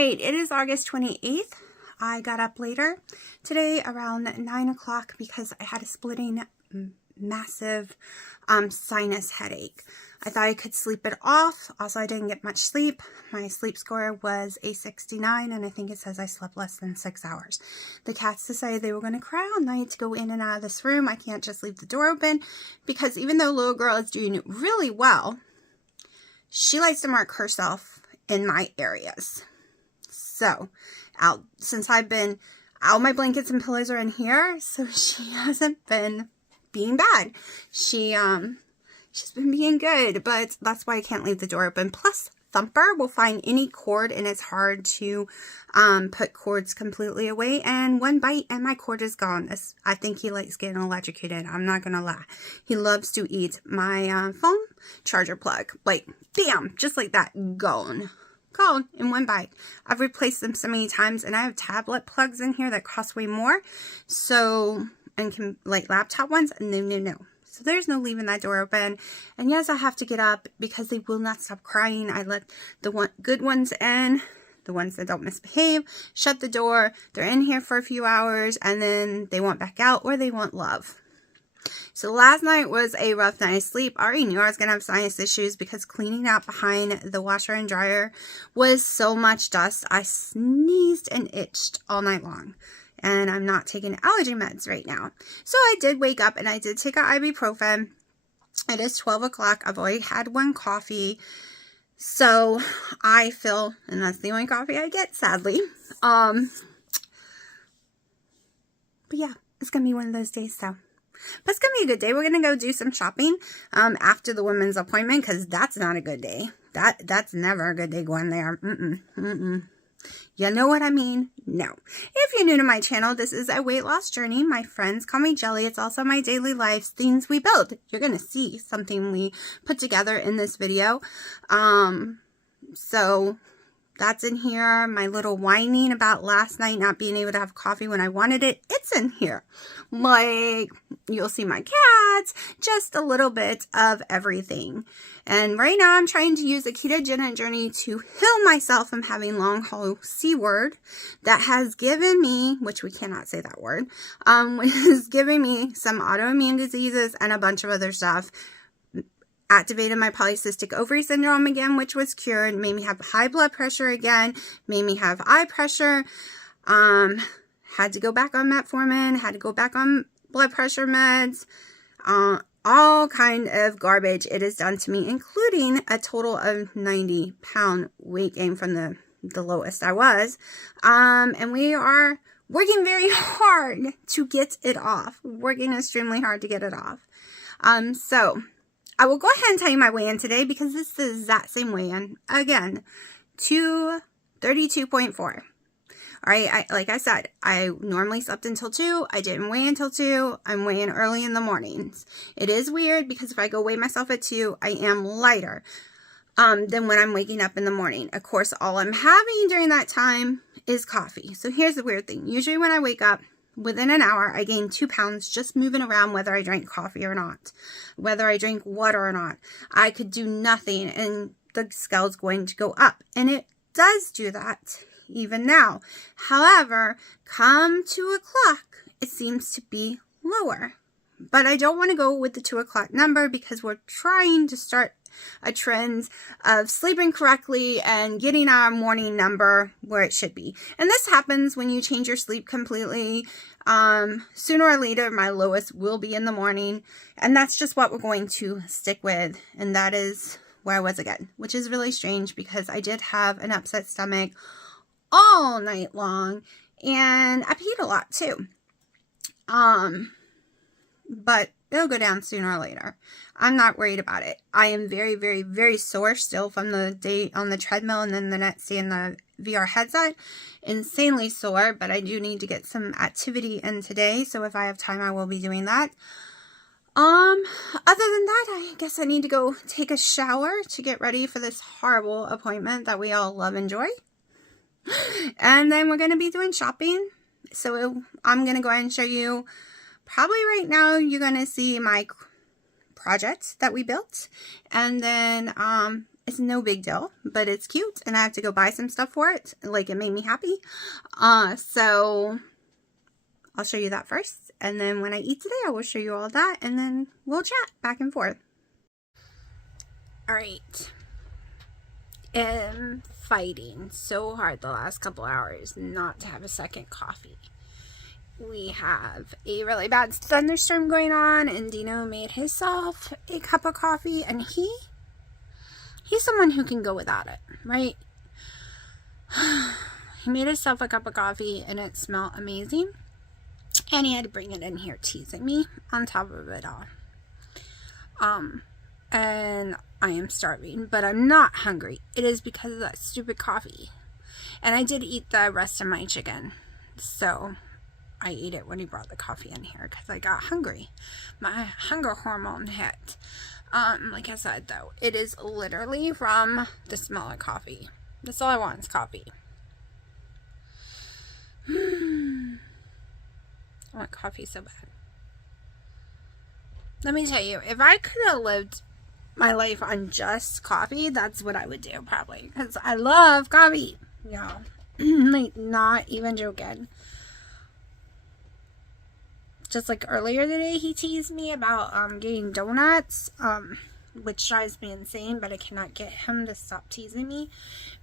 right, it is August 28th. I got up later today around 9 o'clock because I had a splitting massive sinus headache. I thought I could sleep it off. Also, I didn't get much sleep. My sleep score was a 69, and I think it says I slept less than 6 hours. The cats decided they were going to cry all night to go in and out of this room. I can't just leave the door open because even though little girl is doing really well, she likes to mark herself in my areas. So, since I've been, all my blankets and pillows are in here, so she hasn't been being bad. She's been being good, but that's why I can't leave the door open. Plus, Thumper will find any cord, and it's hard to put cords completely away. And one bite, and my cord is gone. I think he likes getting electrocuted. I'm not gonna lie. He loves to eat my phone charger plug. Like, bam, just like that, gone. Gone in one bite. I've replaced them so many times, and I have tablet plugs in here that cost way more. So, and can, like laptop ones, no. So there's no leaving that door open. And yes, I have to get up because they will not stop crying. I let the good ones in, the ones that don't misbehave, shut the door. They're in here for a few hours, and then they want back out or they want love. So last night was a rough night of sleep. I already knew I was going to have sinus issues because cleaning out behind the washer and dryer was so much dust. I sneezed and itched all night long. And I'm not taking allergy meds right now. So I did wake up and I did take an ibuprofen. It is 12 o'clock. I've already had one coffee. So I feel, and that's the only coffee I get, sadly. But yeah, it's going to be one of those days, so. But it's going to be a good day. We're going to go do some shopping after the women's appointment because that's not a good day. That's never a good day going there. You know what I mean? No. If you're new to my channel, this is a weight loss journey. My friends call me Jelly. It's also my daily life, things we build. You're going to see something we put together in this video. So that's in here. My little whining about last night not being able to have coffee when I wanted it. It's in here. Like, you'll see my cats, just a little bit of everything. And right now I'm trying to use a ketogenic journey to heal myself from having long haul C word that has given me, which we cannot say that word, has given me some autoimmune diseases and a bunch of other stuff. Activated my polycystic ovary syndrome again, which was cured, made me have high blood pressure again, made me have eye pressure, had to go back on metformin, had to go back on blood pressure meds, all kind of garbage it has done to me, including a total of 90-pound weight gain from the lowest I was. And we are working very hard to get it off, working extremely hard to get it off. So I will go ahead and tell you my weigh-in today because this is that same weigh-in. Again, 232.4. All right, like I said, I normally slept until 2. I didn't weigh until 2. I'm weighing early in the mornings. It is weird because if I go weigh myself at 2, I am lighter than when I'm waking up in the morning. Of course, all I'm having during that time is coffee. So here's the weird thing. Usually when I wake up, within an hour, I gain 2 pounds just moving around whether I drank coffee or not, whether I drink water or not. I could do nothing and the scale's going to go up. And it does do that even now. However, come 2 o'clock, it seems to be lower. But I don't want to go with the 2 o'clock number because we're trying to start a trend of sleeping correctly and getting our morning number where it should be. And this happens when you change your sleep completely. Sooner or later, my lowest will be in the morning. And that's just what we're going to stick with. And that is where I was again, which is really strange because I did have an upset stomach all night long. And I peed a lot too. But it'll go down sooner or later. I'm not worried about it. I am very, very, very sore still from the day on the treadmill and then the next day in the VR headset. Insanely sore, but I do need to get some activity in today. So if I have time, I will be doing that. Other than that, I guess I need to go take a shower to get ready for this horrible appointment that we all love and enjoy. And then we're going to be doing shopping. So I'm going to go ahead and show you. Probably right now you're going to see my project that we built. And then It's no big deal, but it's cute, and I have to go buy some stuff for it. Like, it made me happy. So I'll show you that first, and then when I eat today, I will show you all that, and then we'll chat back and forth. All right. I'm fighting so hard the last couple hours not to have a second coffee. We have a really bad thunderstorm going on, and Dino made himself a cup of coffee, and he's someone who can go without it, right? He made himself a cup of coffee, and it smelled amazing, and he had to bring it in here teasing me on top of it all. And I am starving, but I'm not hungry. It is because of that stupid coffee. And I did eat the rest of my chicken, so I ate it when he brought the coffee in here because I got hungry. My hunger hormone hit. Like I said, though, it is literally from the smell of coffee. That's all I want is coffee. I want coffee so bad. Let me tell you, if I could have lived my life on just coffee, that's what I would do, probably. Because I love coffee. Yeah. Like, not even joking. Just like earlier today, he teased me about getting donuts, which drives me insane, but I cannot get him to stop teasing me,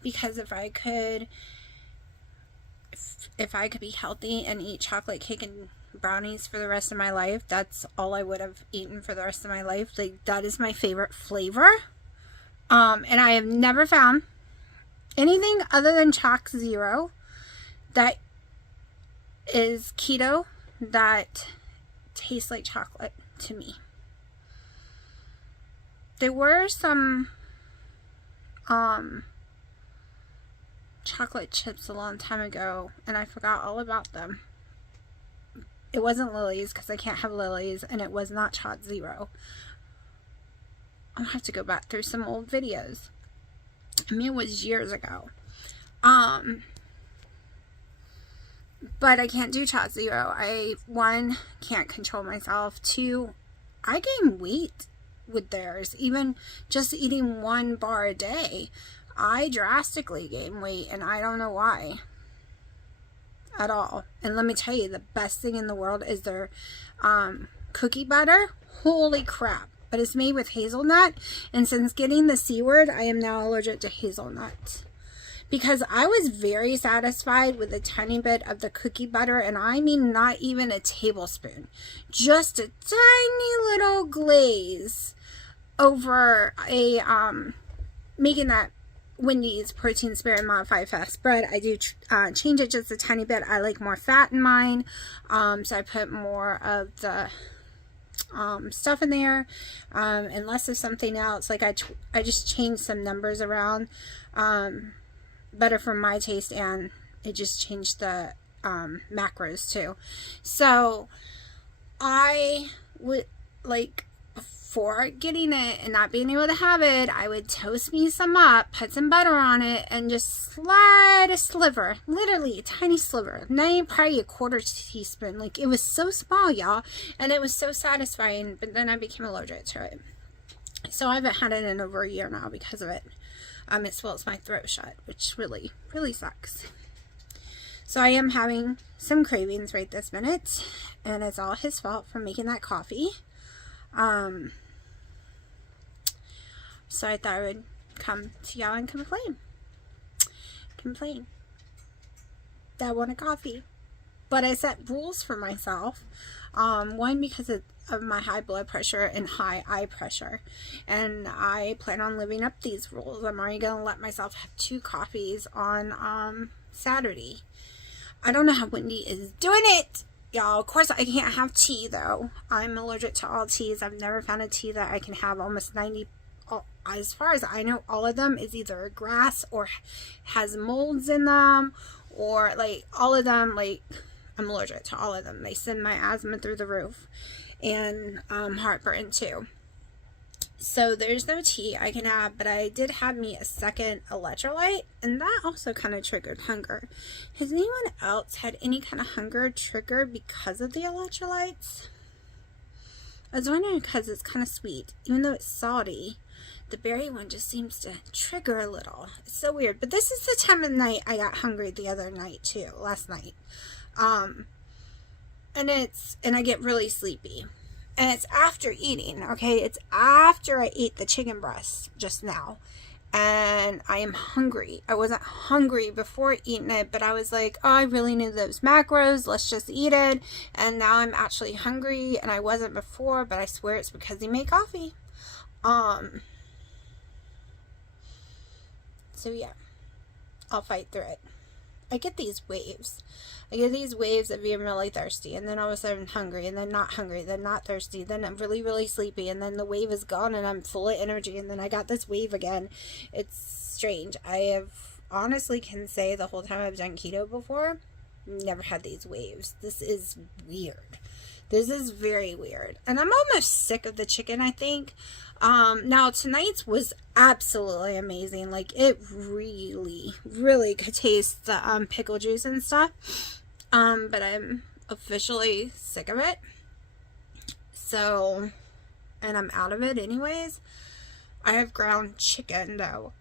because if I could be healthy and eat chocolate cake and brownies for the rest of my life, that's all I would have eaten for the rest of my life. Like, that is my favorite flavor. And I have never found anything other than Choc Zero that is keto that tastes like chocolate to me. There were some chocolate chips a long time ago, and I forgot all about them. It wasn't Lily's, because I can't have Lily's, and it was not Choc Zero. I'll have to go back through some old videos. I mean, it was years ago. But I can't do Choc Zero. One, can't control myself. Two, I gain weight with theirs. Even just eating one bar a day, I drastically gain weight, and I don't know why at all. And let me tell you, the best thing in the world is their cookie butter. Holy crap. But it's made with hazelnut, and since getting the C word, I am now allergic to hazelnuts. Because I was very satisfied with a tiny bit of the cookie butter, and I mean not even a tablespoon. Just a tiny little glaze over a, making that Wendy's protein spirit modified fast bread. I do change it just a tiny bit. I like more fat in mine, so I put more of the stuff in there, and less of something else. Like I just changed some numbers around, better for my taste, and it just changed the macros too. So I would, like, before getting it and not being able to have it, I would toast me some up, put some butter on it, and just slide a sliver, literally a tiny sliver, not even probably a quarter teaspoon. Like, it was so small, y'all, and it was so satisfying. But then I became allergic to it, so I haven't had it in over a year now because of it. It swells my throat shut, which really, really sucks. So I am having some cravings right this minute, and it's all his fault for making that coffee. So I thought I would come to y'all and complain that I want a coffee. But I set rules for myself. One, because of my high blood pressure and high eye pressure, and I plan on living up these rules. I'm already gonna let myself have 2 coffees on Saturday. I don't know how Wendy is doing it, y'all. Of course, I can't have tea, though. I'm allergic to all teas. I've never found a tea that I can have. Almost 90, as far as I know, all of them is either grass or has molds in them, or, like, all of them, like, I'm allergic to all of them. They send my asthma through the roof, and heartburn too. So there's no tea I can have, but I did have me a second electrolyte, and that also kind of triggered hunger. Has anyone else had any kind of hunger trigger because of the electrolytes? I was wondering, because it's kind of sweet, even though it's salty. the berry one just seems to trigger a little. It's so weird. But this is the time of night I got hungry the other night too, last night. And I get really sleepy. And it's after eating, okay? It's after I ate the chicken breast just now. And I am hungry. I wasn't hungry before eating it, but I was like, oh, I really need those macros. Let's just eat it. And now I'm actually hungry, and I wasn't before, but I swear it's because he made coffee. So yeah, I'll fight through it. I get these waves. I get these waves of being really thirsty, and then all of a sudden hungry, and then not hungry, then not thirsty, then I'm really, really sleepy, and then the wave is gone, and I'm full of energy, and then I got this wave again. It's strange. I have, honestly can say the whole time I've done keto before, never had these waves. This is weird. This is very weird. And I'm almost sick of the chicken, I think. Now tonight's was absolutely amazing. Like, it really, really could taste the pickle juice and stuff. But I'm officially sick of it. So, and I'm out of it anyways. I have ground chicken though.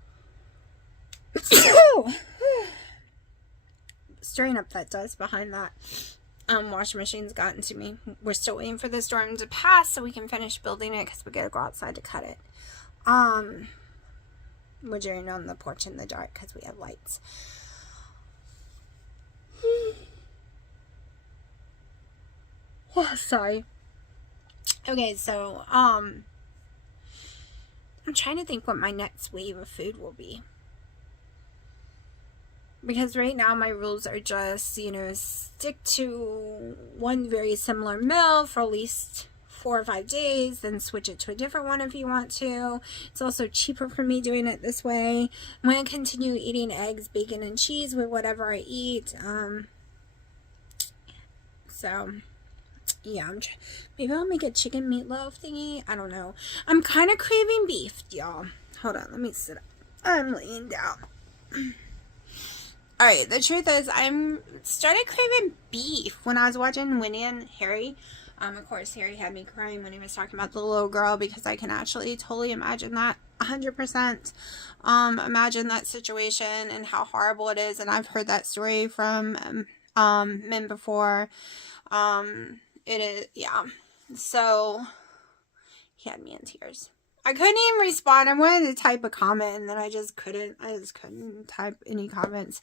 Stirring up that dust behind that washing machine's gotten to me. We're still waiting for the storm to pass so we can finish building it, because we gotta go outside to cut it. We're doing it on the porch in the dark because we have lights. Oh, sorry. Okay, so I'm trying to think what my next wave of food will be. Because right now my rules are just, you know, stick to one very similar meal for at least 4 or 5 days, then switch it to a different one if you want to. It's also cheaper for me doing it this way. I'm going to continue eating eggs, bacon, and cheese with whatever I eat. So, yeah, maybe I'll make a chicken meatloaf thingy. I don't know. I'm kind of craving beef, y'all. Hold on, let me sit up. I'm laying down. Alright, the truth is, I started craving beef when I was watching Winnie and Harry. Of course, Harry had me crying when he was talking about the little girl, because I can actually totally imagine that 100%. Imagine that situation and how horrible it is. And I've heard that story from men before. It is, yeah. So, he had me in tears. I couldn't even respond. I wanted to type a comment, and then I just couldn't type any comments.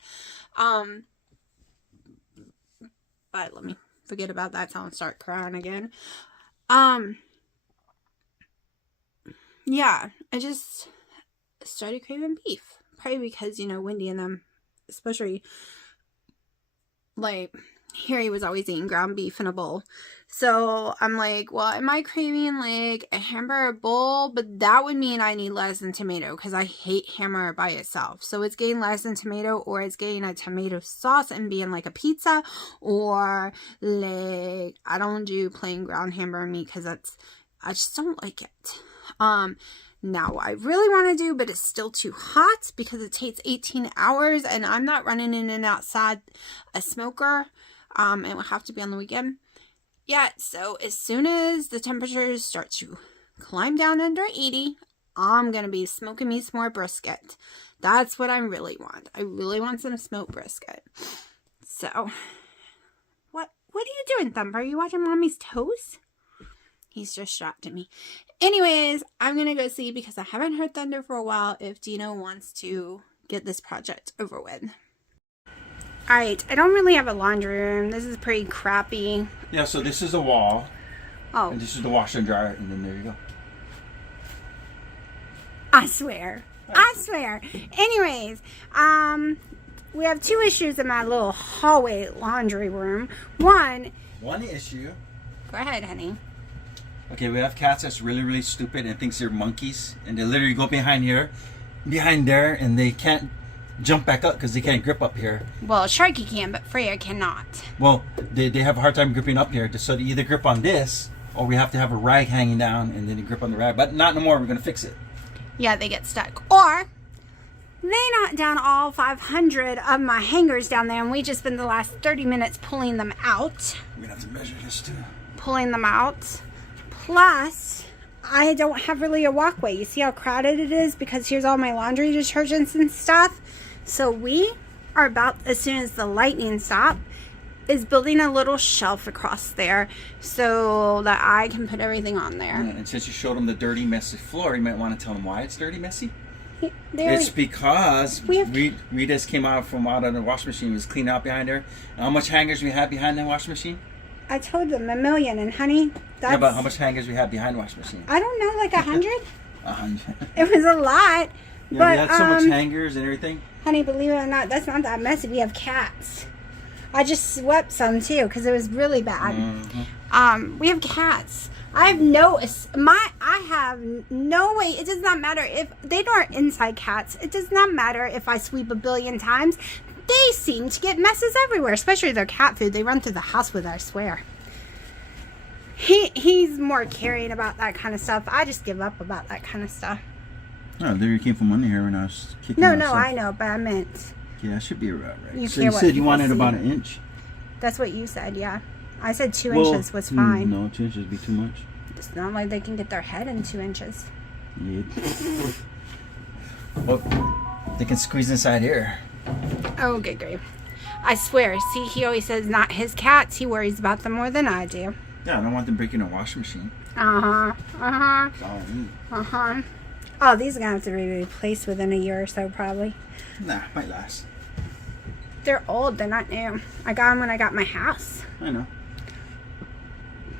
But let me forget about that till I start crying again. Yeah, I just started craving beef. Probably because, you know, Wendy and them, especially, like, Harry was always eating ground beef in a bowl. So I'm like, well, am I craving like a hamburger bowl? But that would mean I need lettuce and tomato, because I hate hamburger by itself. So it's getting lettuce and tomato, or it's getting a tomato sauce and being like a pizza, or like, I don't do plain ground hamburger meat because I just don't like it. Now what I really want to do, but it's still too hot because it takes 18 hours and I'm not running in and outside a smoker. It will have to be on the weekend. Yeah, so as soon as the temperatures start to climb down under 80, I'm going to be smoking me some more brisket. That's what I really want. I really want some smoked brisket. So, what are you doing, Thumper? Are you watching Mommy's toes? He's just strapped to me. Anyways, I'm going to go see, because I haven't heard Thunder for a while, if Dino wants to get this project over with. Alright, I don't really have a laundry room. This is pretty crappy. Yeah, so this is a wall. Oh. And this is the washer and dryer, and then there you go. I swear. I swear. Anyways, we have 2 issues in my little hallway laundry room. One issue. Go ahead, honey. Okay, we have cats that's really, really stupid and thinks they're monkeys. And they literally go behind there, and they can't jump back up because they can't grip up here. Well, Sharky can, but Freya cannot. Well, they have a hard time gripping up here. So they either grip on this, or we have to have a rag hanging down and then they grip on the rag. But not no more. We're going to fix it. Yeah, they get stuck. Or they knock down all 500 of my hangers down there, and we just spent the last 30 minutes pulling them out. We're going to have to measure this too. Pulling them out. Plus, I don't have really a walkway. You see how crowded it is? Because here's all my laundry detergents and stuff. So we are about, as soon as the lightning stops, is building a little shelf across there so that I can put everything on there. Yeah, and since you showed them the dirty, messy floor, you might want to tell them why it's dirty, messy. It's because Rita's came out of the washing machine, was cleaning out behind her. And how much hangers we have behind the washing machine? I told them 1 million, and honey, that's... Yeah, but how much hangers we have behind the washing machine? I don't know, like 100? 100. It was a lot. Yeah, but, we had so much hangers and everything. Honey, believe it or not, that's not that messy. We have cats. I just swept some too because it was really bad. Mm-hmm. We have cats. I have no way. It does not matter if they aren't inside cats. It does not matter if I sweep 1 billion times. They seem to get messes everywhere, especially their cat food. They run through the house with it, I swear. He's more caring about that kind of stuff. I just give up about that kind of stuff. Oh, there you came from under here when I was kicking No, myself. I know, but I meant... Yeah, it should be about right. So you said you wanted about 1 inch. That's what you said, yeah. I said 2 inches was fine. No, 2 inches would be too much. It's not like they can get their head in 2 inches. Yeah. Well, they can squeeze inside here. Oh, good grief. I swear, see, he always says not his cats. He worries about them more than I do. Yeah, I don't want them breaking a washing machine. Uh-huh. Uh-huh. That's all I need. Uh-huh. Oh, these are going to have to be replaced within a year or so, probably. Nah, might last. They're old. They're not new. I got them when I got my house. I know.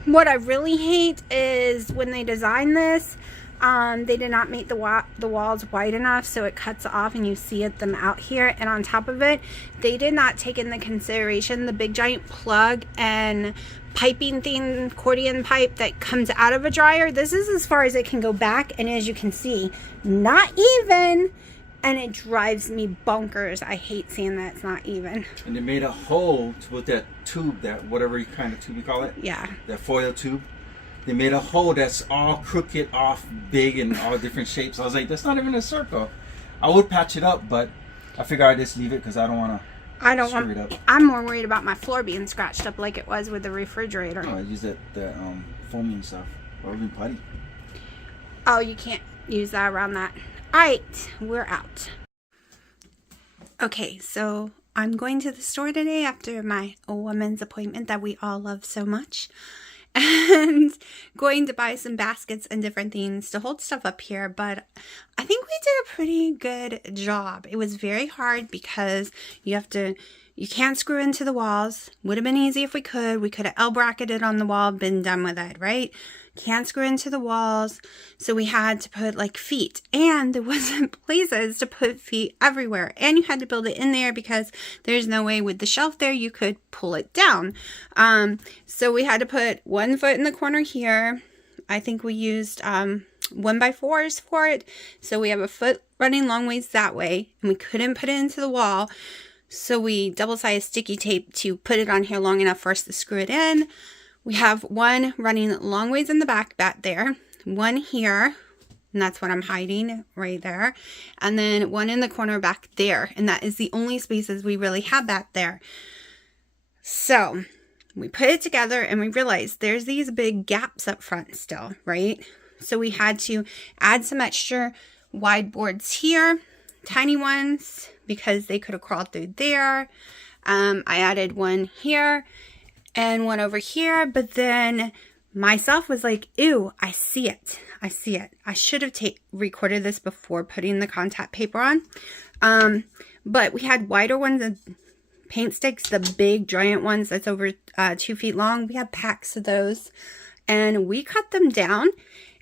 What I really hate is when they designed this, they did not make the walls wide enough, so it cuts off and you see them out here. And on top of it, they did not take into consideration the big giant plug and piping thing, accordion pipe that comes out of a dryer. This is as far as it can go back, and as you can see, not even. And it drives me bonkers. I hate seeing that it's not even. And they made a hole with that tube, that whatever kind of tube you call it. Yeah. That foil tube. They made a hole that's all crooked off, big, and all different shapes. I was like, that's not even a circle. I would patch it up, but I figure I'd just leave it because I don't want to screw it up. I'm more worried about my floor being scratched up like it was with the refrigerator. No, I use that foaming stuff. Or even putty. Oh, you can't use that around that. Alright, we're out. Okay, so I'm going to the store today after my woman's appointment that we all love so much. And going to buy some baskets and different things to hold stuff up here. But I think we did a pretty good job. It was very hard because you can't screw into the walls. Would have been easy if we could. We could have L-bracketed on the wall, been done with it, right? Can't screw into the walls. So we had to put like feet, and there wasn't places to put feet everywhere. And you had to build it in there because there's no way with the shelf there you could pull it down. So we had to put 1 foot in the corner here. I think we used 1x4s for it. So we have a foot running long ways that way, and we couldn't put it into the wall. So we double-sized sticky tape to put it on here long enough for us to screw it in. We have one running long ways in the back there, one here, and that's what I'm hiding right there, and then one in the corner back there, and that is the only spaces we really have back there. So we put it together and we realized there's these big gaps up front still, right? So we had to add some extra wide boards here, tiny ones, because they could have crawled through there. I added one here and one over here, but then myself was like, ew, I see it. I see it. I should have recorded this before putting the contact paper on. But we had wider ones of paint sticks, the big giant ones that's over 2 feet long. We had packs of those, and we cut them down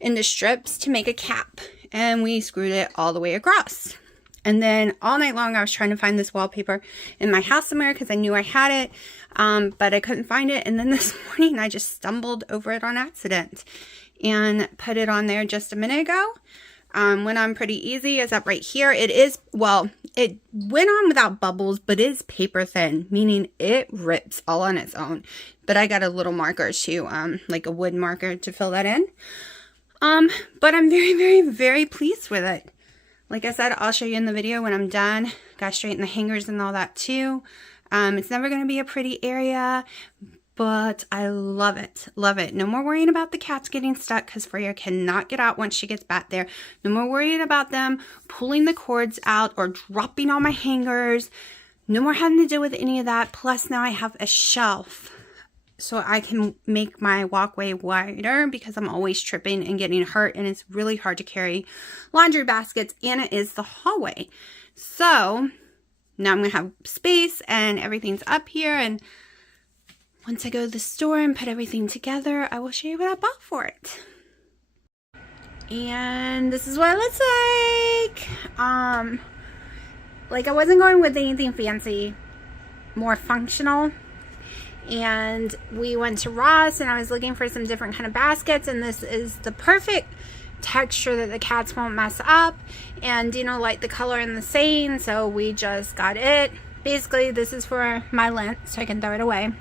into strips to make a cap, and we screwed it all the way across. And then all night long, I was trying to find this wallpaper in my house somewhere because I knew I had it, but I couldn't find it. And then this morning, I just stumbled over it on accident and put it on there just a minute ago. Went on pretty easy. It's up right here. It is, well, it went on without bubbles, but it is paper thin, meaning it rips all on its own. But I got a little marker to, like a wood marker to fill that in. But I'm very, very, very pleased with it. Like I said, I'll show you in the video when I'm done. Got to straighten the hangers and all that too. It's never going to be a pretty area, but I love it. Love it. No more worrying about the cats getting stuck because Freya cannot get out once she gets back there. No more worrying about them pulling the cords out or dropping all my hangers. No more having to deal with any of that. Plus now I have a shelf so I can make my walkway wider because I'm always tripping and getting hurt, and it's really hard to carry laundry baskets, and it is the hallway. So now I'm going to have space and everything's up here, and once I go to the store and put everything together, I will show you what I bought for it. And this is what it looks like. Like I wasn't going with anything fancy, more functional. And we went to Ross and I was looking for some different kind of baskets, and this is the perfect texture that the cats won't mess up, and you know, like the color and the saying, so we just got it. Basically this is for my lint so I can throw it away.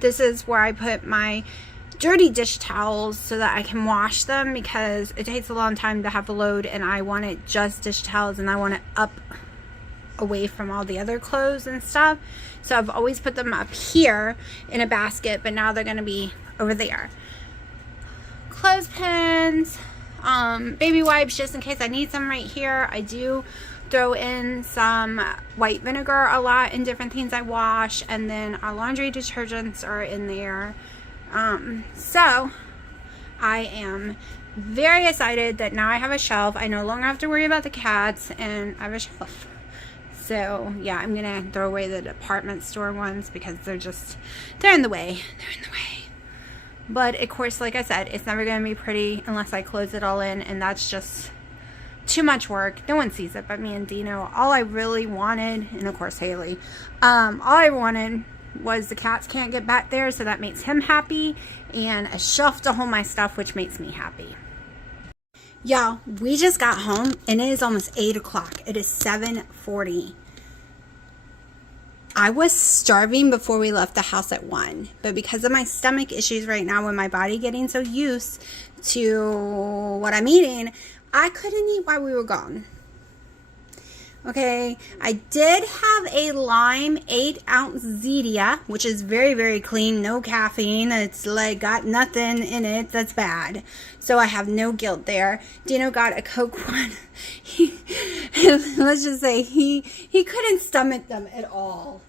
This is where I put my dirty dish towels so that I can wash them, because it takes a long time to have the load and I want it just dish towels and I want it up away from all the other clothes and stuff. So I've always put them up here in a basket, but now they're going to be over there. Clothespins, baby wipes just in case I need some right here. I do throw in some white vinegar a lot in different things I wash, and then our laundry detergents are in there. So I am very excited that now I have a shelf. I no longer have to worry about the cats, and I have a shelf. So yeah, I'm gonna throw away the department store ones because they're in the way. They're in the way. But of course, like I said, it's never gonna be pretty unless I close it all in, and that's just too much work. No one sees it but me and Dino. All I really wanted, and of course Haley, all I wanted was the cats can't get back there, so that makes him happy, and a shelf to hold my stuff, which makes me happy. Y'all, we just got home and it is almost 8 o'clock. It is 7:40. I was starving before we left the house at 1, but because of my stomach issues right now, with my body getting so used to what I'm eating, I couldn't eat while we were gone. Okay, I did have a lime 8-ounce Zedia, which is very, very clean, no caffeine. It's like got nothing in it that's bad. So I have no guilt there. Dino got a Coke one. Let's just say he couldn't stomach them at all.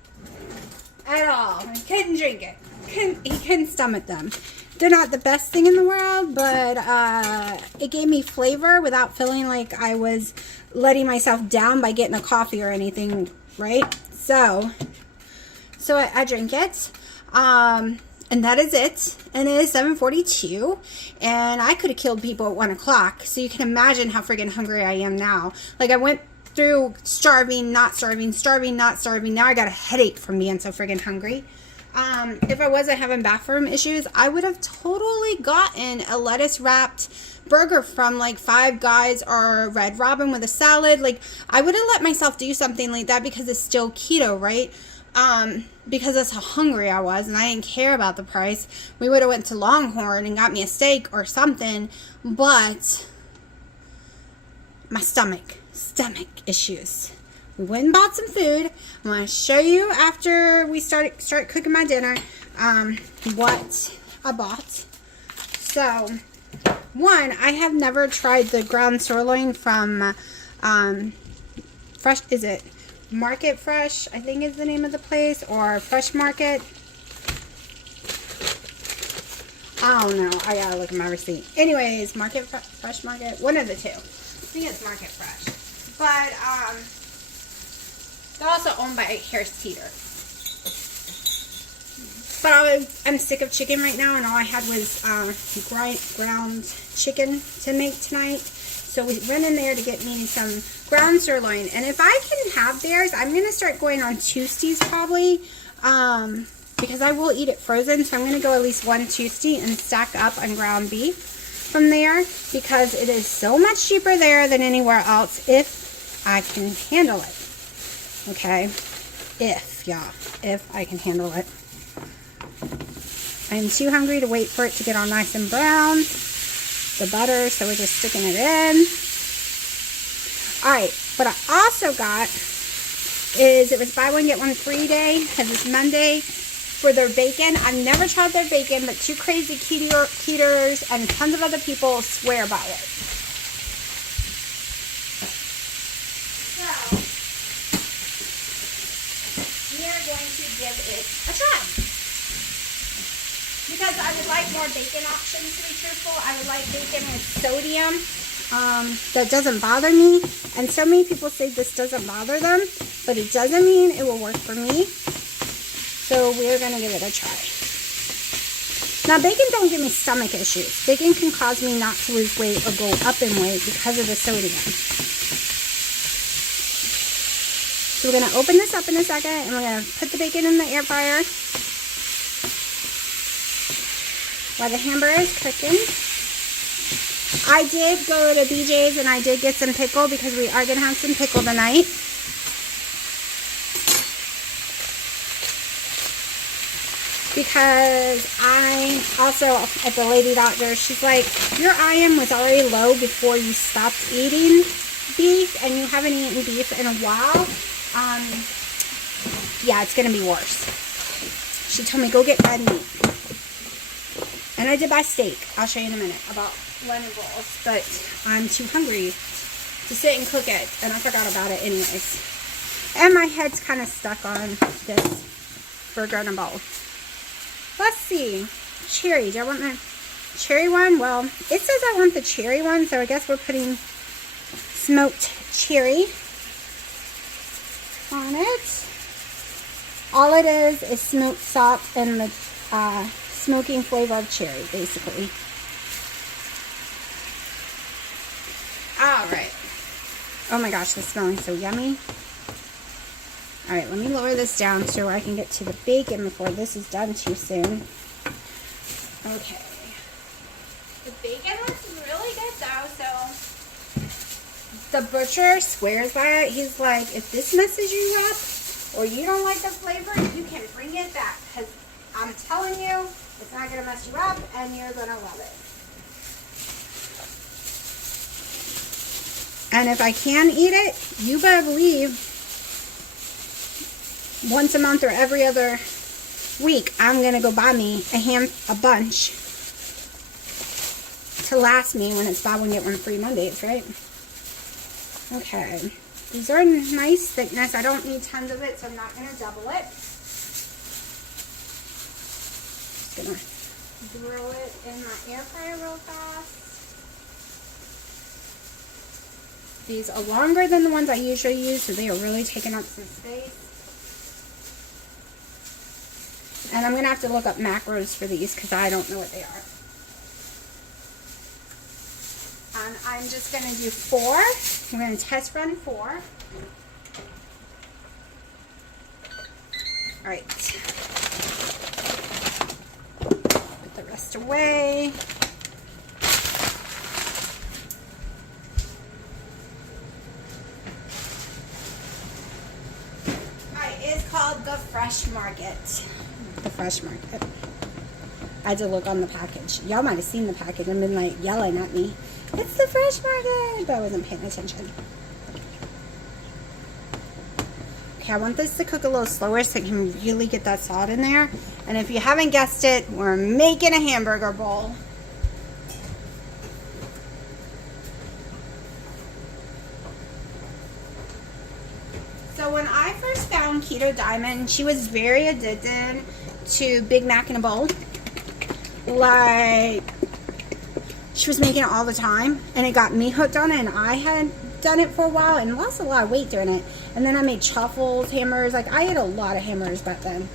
At all. He couldn't drink it. He couldn't stomach them. They're not the best thing in the world, but it gave me flavor without feeling like I was letting myself down by getting a coffee or anything, right? So I drink it, and that is it. And it is 7:42, and I could have killed people at 1 o'clock. So you can imagine how freaking hungry I am now. Like I went through starving, not starving, starving, not starving. Now I got a headache from being so freaking hungry. If I wasn't having bathroom issues, I would have totally gotten a lettuce wrapped burger from like Five Guys or Red Robin with a salad. Like I would have let myself do something like that because it's still keto, right? Because that's how hungry I was and I didn't care about the price. We would have went to Longhorn and got me a steak or something, but my stomach issues. We went and bought some food. I'm going to show you after we start cooking my dinner what I bought. So, one, I have never tried the ground sirloin from Fresh, is it Market Fresh, I think is the name of the place, or Fresh Market. I don't know. I gotta look at my receipt. Anyways, Fresh Market, one of the two. I think it's Market Fresh. But, they're also owned by Harris Teeter. But I'm sick of chicken right now, and all I had was ground chicken to make tonight. So we went in there to get me some ground sirloin. And if I can have theirs, I'm going to start going on Tuesdays probably. Because I will eat it frozen. So I'm going to go at least one Tuesday and stack up on ground beef from there. Because it is so much cheaper there than anywhere else if I can handle it. Okay, if I can handle it. I'm too hungry to wait for it to get all nice and brown, the butter, so we're just sticking it in. Alright, what I also got is, it was buy one get one free day, because it's Monday, for their bacon. I've never tried their bacon, but two crazy keters and tons of other people swear by it. So, we are going to give it a try. Because I would like more bacon options, to be truthful. I would like bacon with sodium that doesn't bother me. And so many people say this doesn't bother them, but it doesn't mean it will work for me. So we're going to give it a try. Now, bacon don't give me stomach issues. Bacon can cause me not to lose weight or go up in weight because of the sodium. So we're going to open this up in a second, and we're going to put the bacon in the air fryer while the hamburger is cooking. I did go to BJ's and I did get some pickle because we are going to have some pickle tonight. Because I also, at the lady doctor, she's like, your IM was already low before you stopped eating beef, and you haven't eaten beef in a while. Yeah, it's going to be worse. She told me, go get red meat. And I did buy steak. I'll show you in a minute about lemon rolls, but I'm too hungry to sit and cook it, and I forgot about it anyways. And my head's kind of stuck on this burger in a bowl. Let's see. Cherry. Do I want the cherry one? Well, it says I want the cherry one, so I guess we're putting smoked cherry on it. All it is smoked salt and the smoking flavor of cherry, basically. Alright. Oh my gosh, this is smelling so yummy. Alright, let me lower this down so I can get to the bacon before this is done too soon. Okay. The bacon looks really good though, so the butcher swears by it. He's like, if this messes you up or you don't like the flavor, you can bring it back, because I'm telling you, it's not going to mess you up and you're going to love it. And if I can eat it, you better believe once a month or every other week, I'm going to go buy me a bunch to last me when it's buy one get one free Mondays, right? Okay. These are nice thickness. I don't need tons of it, so I'm not going to double it. Just going to throw it in my air fryer real fast. These are longer than the ones I usually use, so they are really taking up some space. And I'm going to have to look up macros for these because I don't know what they are. And I'm just going to do 4. I'm going to test run 4. Alright. Put the rest away. Called the Fresh Market. The Fresh Market. I had to look on the package. Y'all might have seen the package and been like yelling at me. It's the Fresh Market! But I wasn't paying attention. Okay, I want this to cook a little slower so I can really get that salt in there. And if you haven't guessed it, we're making a hamburger bowl. So when I first found Keto Diamond, she was very addicted to Big Mac in a bowl. Like, she was making it all the time, and it got me hooked on it, and I had done it for a while and lost a lot of weight doing it. And then I made truffles, hamburgers. Like, I ate a lot of hamburgers back then.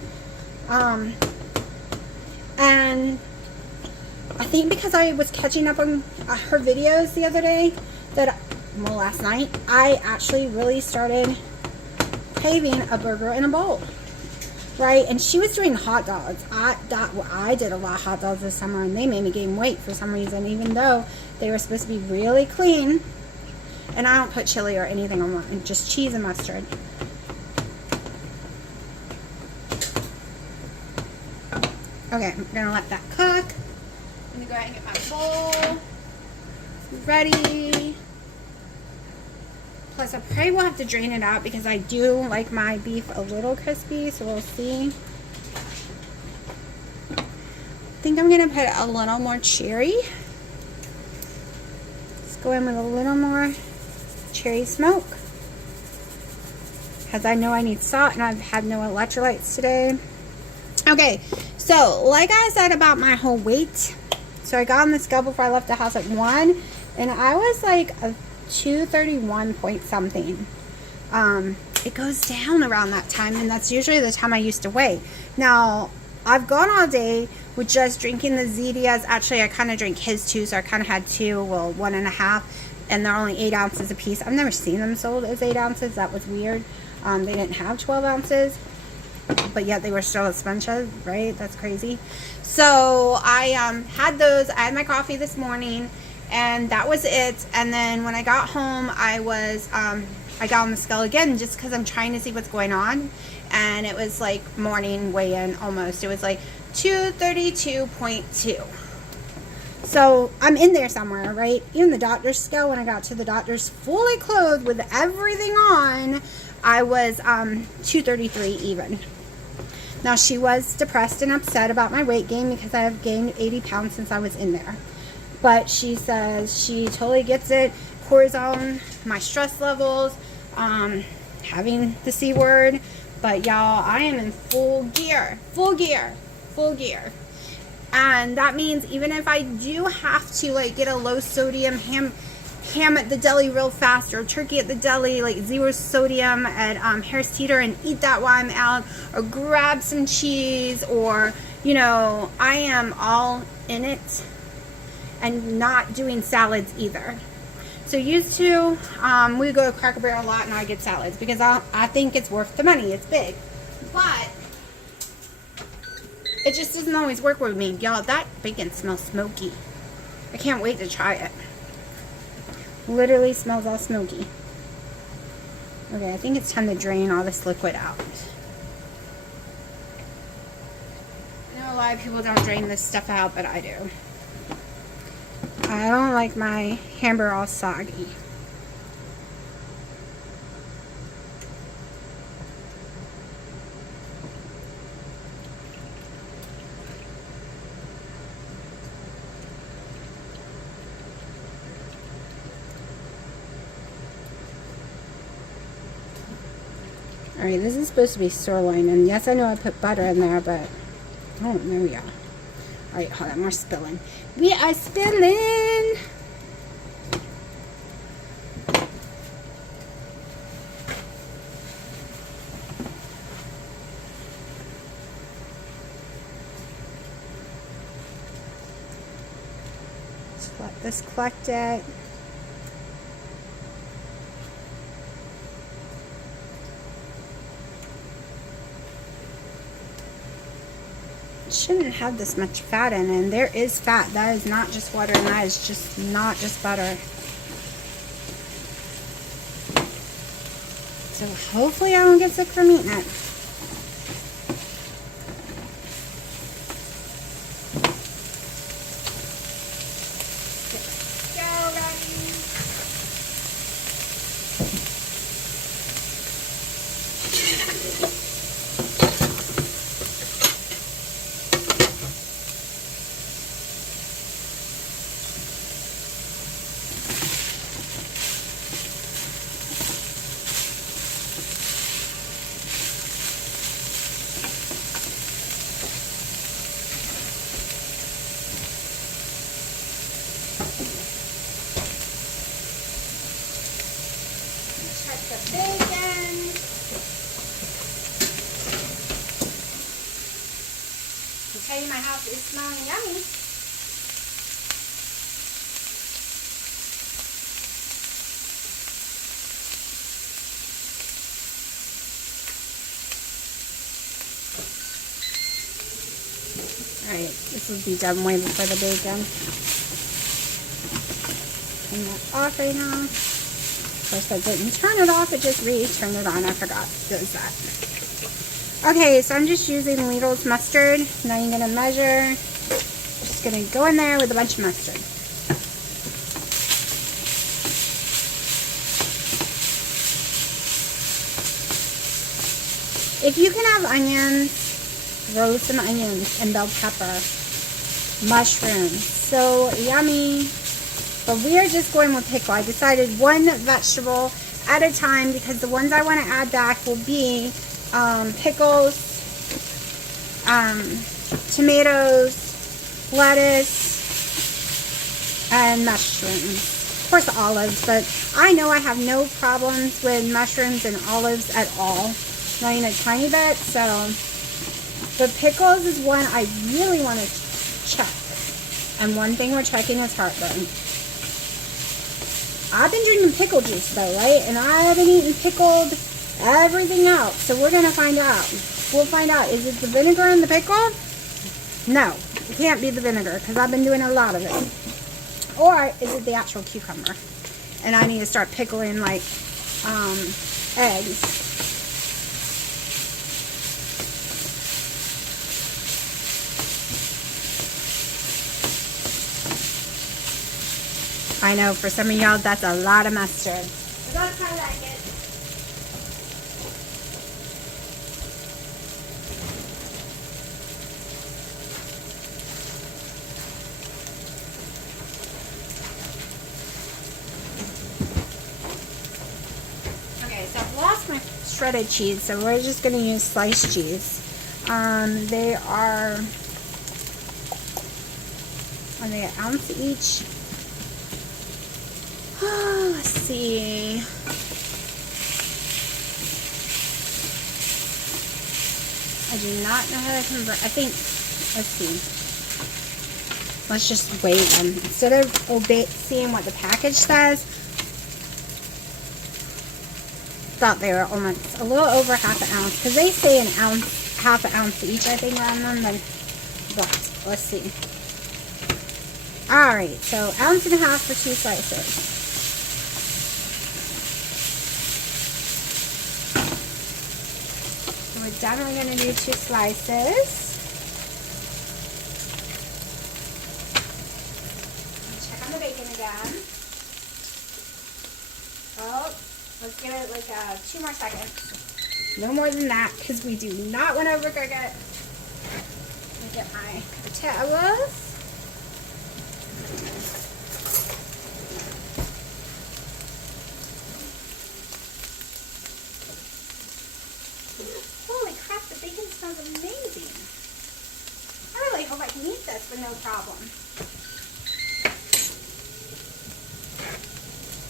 And I think because I was catching up on her videos the other day, last night, I actually really started craving a burger in a bowl, right? And she was doing hot dogs. I did a lot of hot dogs this summer, and they made me gain weight for some reason, even though they were supposed to be really clean. And I don't put chili or anything on mine, just cheese and mustard. Okay, I'm gonna let that cook. I'm gonna go ahead and get my bowl ready. Plus, I probably will have to drain it out because I do like my beef a little crispy, so we'll see. think I'm going to put a little more cherry. Let's go in with a little more cherry smoke. Because I know I need salt and I've had no electrolytes today. Okay, so like I said about my whole weight. So I got on the scale before I left the house at 1. And I was like a 231 point something. It goes down around that time. And that's usually the time I used to weigh. Now, I've gone all day with just drinking the Zedias. Actually, I kind of drank his too, so I kind of had 2, well, 1.5, and they're only 8 ounces a piece. I've never seen them sold as 8 ounces. That was weird. They didn't have 12 ounces, but yet they were still expensive, right? That's crazy. So I had those. I had my coffee this morning, and that was it. And then when I got home, I got on the scale again just because I'm trying to see what's going on. And it was like morning weigh-in almost. It was like 232.2. So I'm in there somewhere, right? Even the doctor's scale, when I got to the doctor's fully clothed with everything on, I was 233 even. Now, she was depressed and upset about my weight gain because I have gained 80 pounds since I was in there. But she says she totally gets it. Cortisone, my stress levels, having the C word. But y'all, I am in full gear. And that means even if I do have to like get a low sodium ham at the deli real fast, or turkey at the deli, like 0 sodium at Harris Teeter, and eat that while I'm out, or grab some cheese, or, you know, I am all in it, and not doing salads either. So used to, we go to Cracker Barrel a lot and I get salads because I think it's worth the money. It's big. But it just doesn't always work with me. Y'all, that bacon smells smoky. I can't wait to try it. Literally smells all smoky. Okay, I think it's time to drain all this liquid out. I know a lot of people don't drain this stuff out, but I do. I don't like my hamburger all soggy. Alright, this is supposed to be sirloin, and yes, I know I put butter in there, but I don't know, y'all. Alright, hold on, we're spilling. We are spilling! Let's let this collect it. Shouldn't have this much fat in it, and there is fat. That is not just water, and that is just not just butter. So hopefully I won't get sick from eating it. The bacon. I'll tell you, my house is smelling yummy. Alright, this will be done way before the bacon. Turn that off right now. Of course, I didn't turn it off, it just turned it on. I forgot it does that. Okay, so I'm just using Lidl's mustard. Now you're going to measure. Just going to go in there with a bunch of mustard. If you can have onions, throw some onions and bell pepper. mushrooms. So yummy. But we are just going with pickle. I decided one vegetable at a time because the ones I want to add back will be pickles, tomatoes, lettuce, and mushrooms. Of course, olives, but I know I have no problems with mushrooms and olives at all. Not even a tiny bit. So the pickles is one I really want to check. And one thing we're checking is heartburn. I've been drinking pickle juice though, right? And I haven't eaten pickled everything else. So we're going to find out. We'll find out. Is it the vinegar in the pickle? No, it can't be the vinegar because I've been doing a lot of it. Or is it the actual cucumber? And I need to start pickling like eggs. I know for some of y'all that's a lot of mustard. But that's how I like it. Okay, so I've lost my shredded cheese, so we're just going to use sliced cheese. They are they an ounce each? Let's see. I do not know how to convert. I think, let's see. Let's just weigh them. Instead of seeing what the package says, thought they were almost a little over half an ounce. Because they say an ounce, half an ounce each, I think, on them. But let's see. Alright, so ounce and a half for 2 slices. We're definitely going to do 2 slices. Check on the bacon again. Oh, let's give it like 2 more seconds. No more than that because we do not want to overcook it. Let me get my potatoes. Smells amazing. I really hope I can eat this for no problem.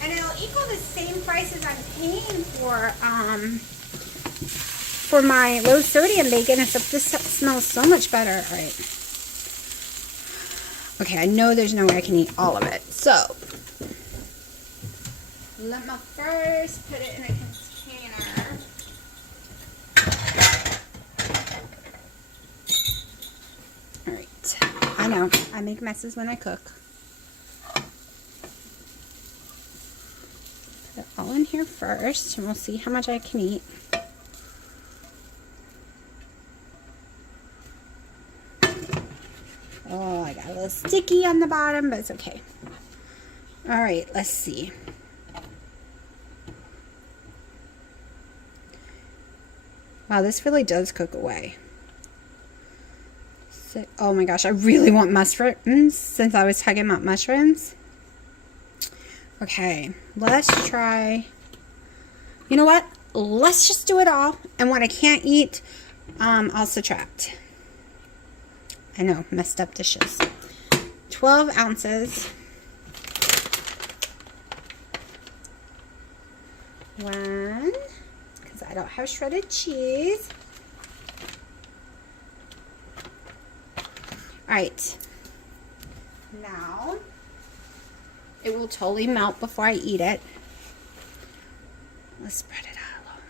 And it'll equal the same price as I'm paying for my low sodium bacon, except this smells so much better. All right. Okay, I know there's no way I can eat all of it. So, let me first put it in a container. I know, I make messes when I cook. Put it all in here first, and we'll see how much I can eat. Oh, I got a little sticky on the bottom, but it's okay. Alright, let's see. Wow, this really does cook away. Oh my gosh, I really want mushrooms since I was talking about mushrooms. Okay, let's try. You know what? Let's just do it all. And what I can't eat, I'll subtract. I know, messed up dishes. 12 ounces. 1, because I don't have shredded cheese. Alright, now it will totally melt before I eat it. Let's spread it out a little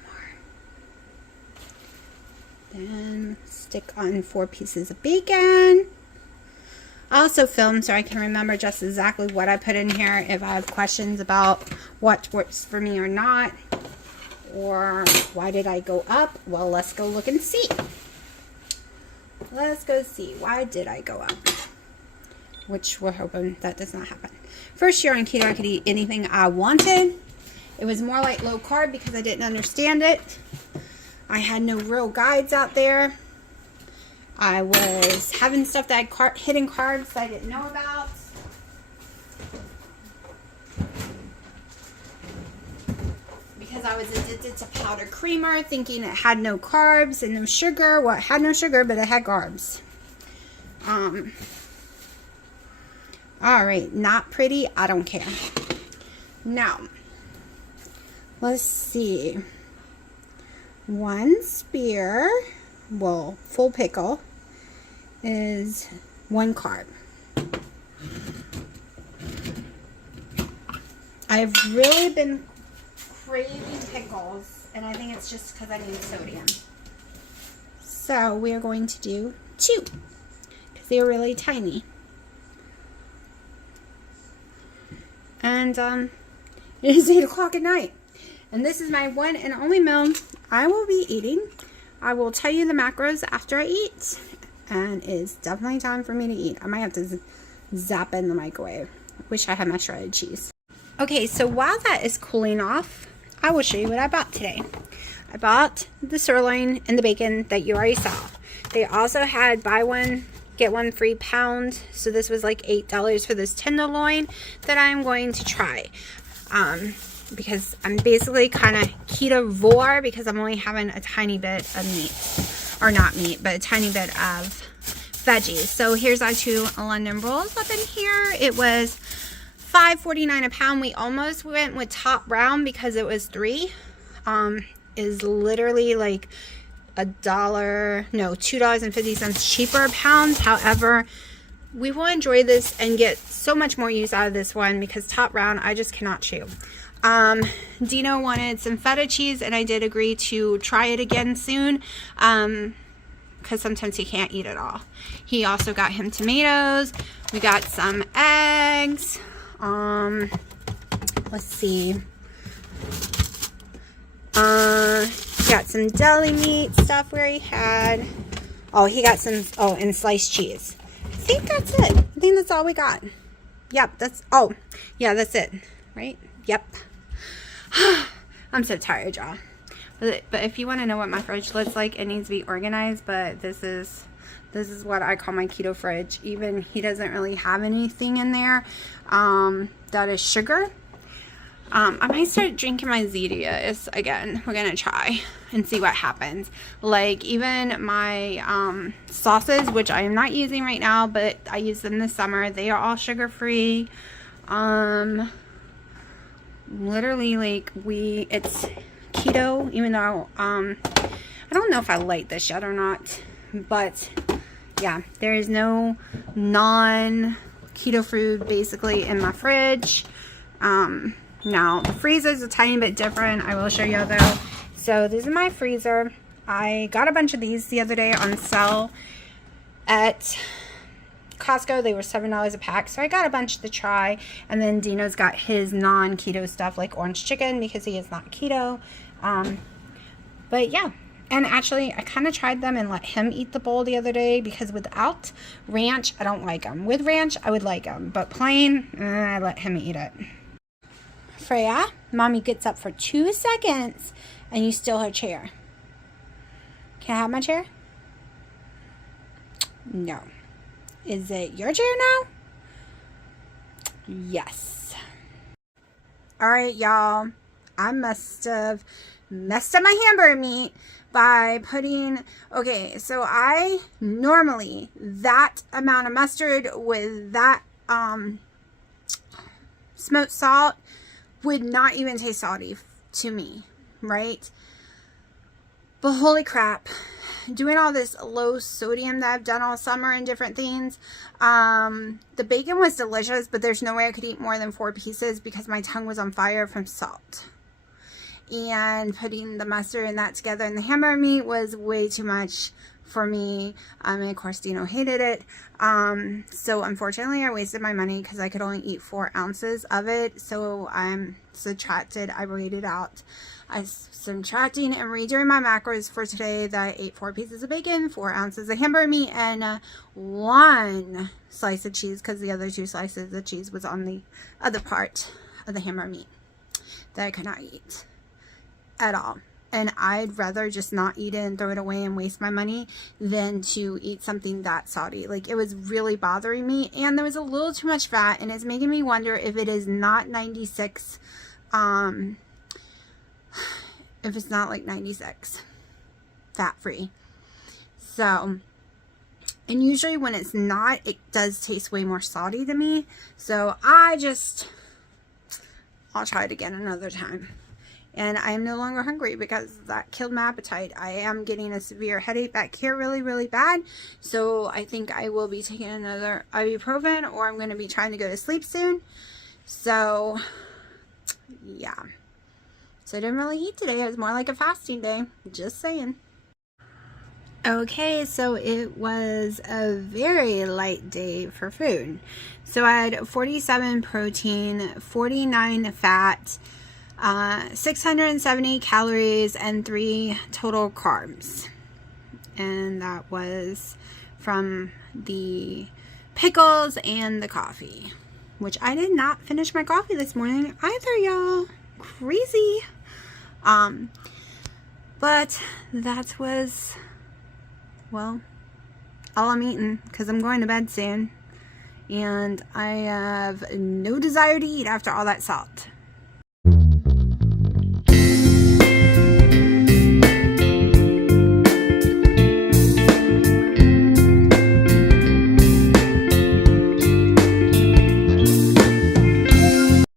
more. Then stick on 4 pieces of bacon. I also film so I can remember just exactly what I put in here if I have questions about what works for me or not. Or why did I go up? Well, let's go look and see. Let's go see. Why did I go up? Which we're hoping that does not happen. First year on keto, I could eat anything I wanted. It was more like low carb because I didn't understand it. I had no real guides out there. I was having stuff that had hidden carbs that I didn't know about. Because I was addicted to powdered creamer, thinking it had no carbs and no sugar. Well, it had no sugar, but it had carbs. All right, not pretty. I don't care. Now, let's see. 1 spear, well, full pickle, is 1 carb. I've really been craving pickles, and I think it's just because I need sodium. So we are going to do 2, because they are really tiny. And it is 8 o'clock at night. And this is my one and only meal I will be eating. I will tell you the macros after I eat. And it's definitely time for me to eat. I might have to zap in the microwave. Wish I had my shredded cheese. Okay, so while that is cooling off, I will show you what I bought today. I bought the sirloin and the bacon that you already saw. They also had buy one, get one free pound. So this was like $8 for this tenderloin that I'm going to try. Because I'm basically kind of ketovore because I'm only having a tiny bit of meat. Or not meat, but a tiny bit of veggies. So here's our 2 London rolls up in here. It was $5.49 a pound. We almost went with top brown because it was 3. Is literally like $2.50 cheaper a pound. However, we will enjoy this and get so much more use out of this one because top brown I just cannot chew. Dino wanted some feta cheese, and I did agree to try it again soon because sometimes he can't eat it all. He also got him tomatoes. We got some eggs. Let's see. Got some deli meat stuff where he had. Oh, he got some. Oh, and sliced cheese. I think that's it. I think that's all we got. Yep, that's. Oh, yeah, that's it. Right? Yep. I'm so tired, y'all. But if you want to know what my fridge looks like, it needs to be organized. But this is what I call my keto fridge. Even he doesn't really have anything in there that is sugar. I might start drinking my Zedias again. We're gonna try and see what happens. Like even my sauces, which I am not using right now, but I use them this summer. They are all sugar free. Literally, like it's keto. Even though I don't know if I like this yet or not, but yeah, there is no non-keto food basically in my fridge. Now, the freezer is a tiny bit different. I will show you though. So this is my freezer. I got a bunch of these the other day on sale at Costco. They were $7 a pack. So I got a bunch to try. And then Dino's got his non-keto stuff like orange chicken because he is not keto. But yeah. And actually, I kind of tried them and let him eat the bowl the other day because without ranch, I don't like them. With ranch, I would like them. But plain, I let him eat it. Freya, Mommy gets up for 2 seconds and you steal her chair. Can I have my chair? No. Is it your chair now? Yes. Alright, y'all. I must have messed up my hamburger meat by putting... Okay, so I normally, that amount of mustard with that smoked salt would not even taste salty to me, right? But holy crap, doing all this low sodium that I've done all summer and different things, the bacon was delicious, but there's no way I could eat more than 4 pieces because my tongue was on fire from salt. And putting the mustard and that together and the hamburger meat was way too much for me. And of course Dino hated it. So unfortunately I wasted my money because I could only eat 4 ounces of it. So I'm subtracted. I weighed it out. I was subtracting and redoing my macros for today that I ate 4 pieces of bacon, 4 ounces of hamburger meat, and 1 slice of cheese because the other 2 slices of cheese was on the other part of the hamburger meat that I could not eat at all. and I'd rather just not eat it and throw it away and waste my money than to eat something that salty. Like, it was really bothering me, and there was a little too much fat, and it's making me wonder if it is not 96, if it's not like 96 fat free. So, and usually when it's not, it does taste way more salty to me. So I'll try it again another time. And I am no longer hungry because that killed my appetite. I am getting a severe headache back here really, really bad. So I think I will be taking another ibuprofen, or I'm going to be trying to go to sleep soon. So, yeah. So I didn't really eat today. It was more like a fasting day. Just saying. Okay, so it was a very light day for food. So I had 47 protein, 49 fat, 670 calories, and 3 total carbs. And that was from the pickles and the coffee, which I did not finish my coffee this morning either, y'all. Crazy. But that was, well, all I'm eating, because I'm going to bed soon, and I have no desire to eat after all that salt.